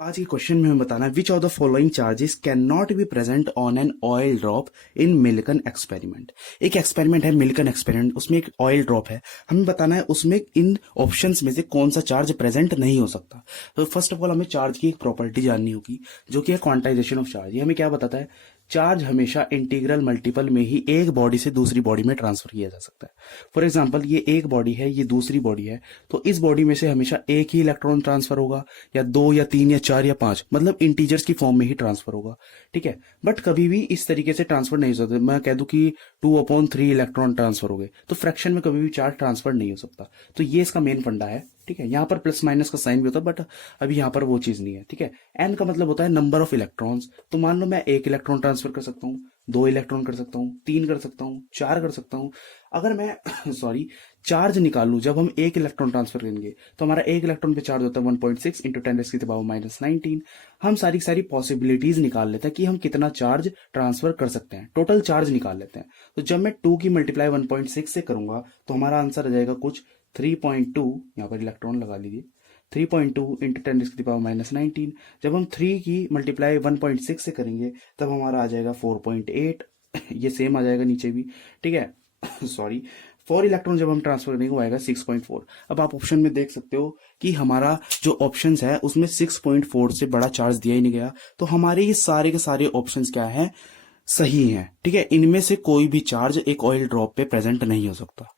आज के क्वेश्चन में हमें बताना है which of the following charges can not be present on an oil drop in Millikan experiment. एक एक्सपेरिमेंट है मिल्कन एक्सपेरिमेंट, उसमें एक ऑयल ड्रॉप है। हमें बताना है उसमें इन ऑप्शंस में से कौन सा चार्ज प्रेजेंट नहीं हो सकता। तो फर्स्ट ऑफ ऑल हमें चार्ज की एक प्रॉपर्टी जाननी होगी जो कि है क्वांटाइजेशन ऑफ चार्ज। ये हमें क्या बताता है, चार्ज हमेशा इंटीग्रल मल्टीपल में ही एक बॉडी से दूसरी बॉडी में ट्रांसफर किया जा सकता है। फॉर एग्जांपल ये एक बॉडी है, ये दूसरी बॉडी है, तो इस बॉडी में से हमेशा एक ही इलेक्ट्रॉन ट्रांसफर होगा, या दो या तीन या चार या पांच, मतलब इंटीजर्स की फॉर्म में ही ट्रांसफर होगा। ठीक है, बट कभी भी इस तरीके से ट्रांसफर नहीं हो सकता। मैं कह दूं कि 2/3 इलेक्ट्रॉन ट्रांसफर हो गए, तो फ्रैक्शन में कभी भी चार्ज ट्रांसफर नहीं हो सकता। तो ये इसका मेन फंडा है। ठीक है, यहाँ पर प्लस माइनस का साइन भी होता है, बट अभी यहाँ पर वो चीज नहीं है। ठीक है, एन का मतलब होता है नंबर ऑफ इलेक्ट्रॉन्स। तो मान लो मैं एक इलेक्ट्रॉन ट्रांसफर कर सकता हूँ, दो इलेक्ट्रॉन कर सकता हूँ, तीन कर सकता हूँ, चार कर सकता हूँ। अगर मैं सॉरी चार्ज निकालूं, जब हम एक इलेक्ट्रॉन ट्रांसफर करेंगे तो हमारा एक इलेक्ट्रॉन पे चार्ज होता है 1.6 इंटू 10⁻⁻19। हम सारी पॉसिबिलिटीज निकाल लेते हैं कि हम कितना चार्ज ट्रांसफर कर सकते हैं, टोटल चार्ज निकाल लेते हैं। तो जब मैं 2 की मल्टीप्लाई 1.6 से करूंगा तो हमारा आंसर आ जाएगा कुछ 3.2। यहाँ पर इलेक्ट्रॉन लगा लीजिए, 3.2 इंटू 10⁻⁻19। जब हम 3 की मल्टीप्लाई 1.6 से करेंगे तब हमारा आ जाएगा 4.8। ये सेम आ जाएगा नीचे भी। ठीक है सॉरी 4 इलेक्ट्रॉन जब हम ट्रांसफर करेंगे वो आएगा 6.4। अब आप ऑप्शन में देख सकते हो कि हमारा जो ऑप्शन है उसमें 6.4 से बड़ा चार्ज दिया ही नहीं गया। तो हमारे ये सारे के सारे ऑप्शन क्या है, सही हैं। ठीक है, इनमें से कोई भी चार्ज एक ऑयल ड्रॉप पे प्रेजेंट नहीं हो सकता।